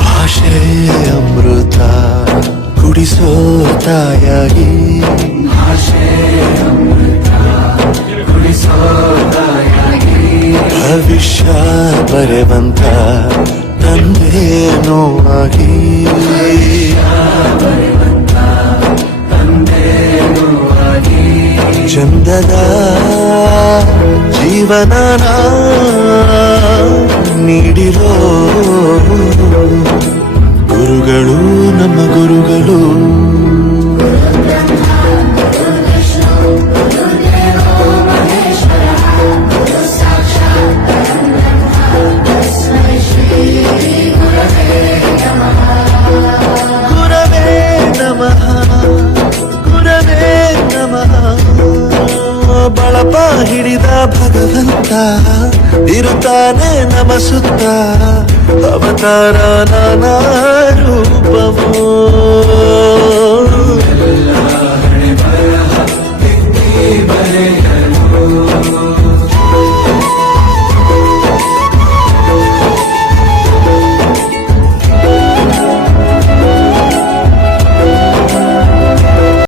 ಭಾಷೆ ಅಮೃತ ಕುಡಿಸೋ ತಾಯಾಗಿ. ಭವಿಷ್ಯ ಬರೆವಂತ అందదా జీవననా నీడిలో ಭಗವಂತ ಇರುತ್ತಾನೆ ನಮ ಸುತ್ತ ಅವತಾರ ನಾನಾ ರೂಪವೋ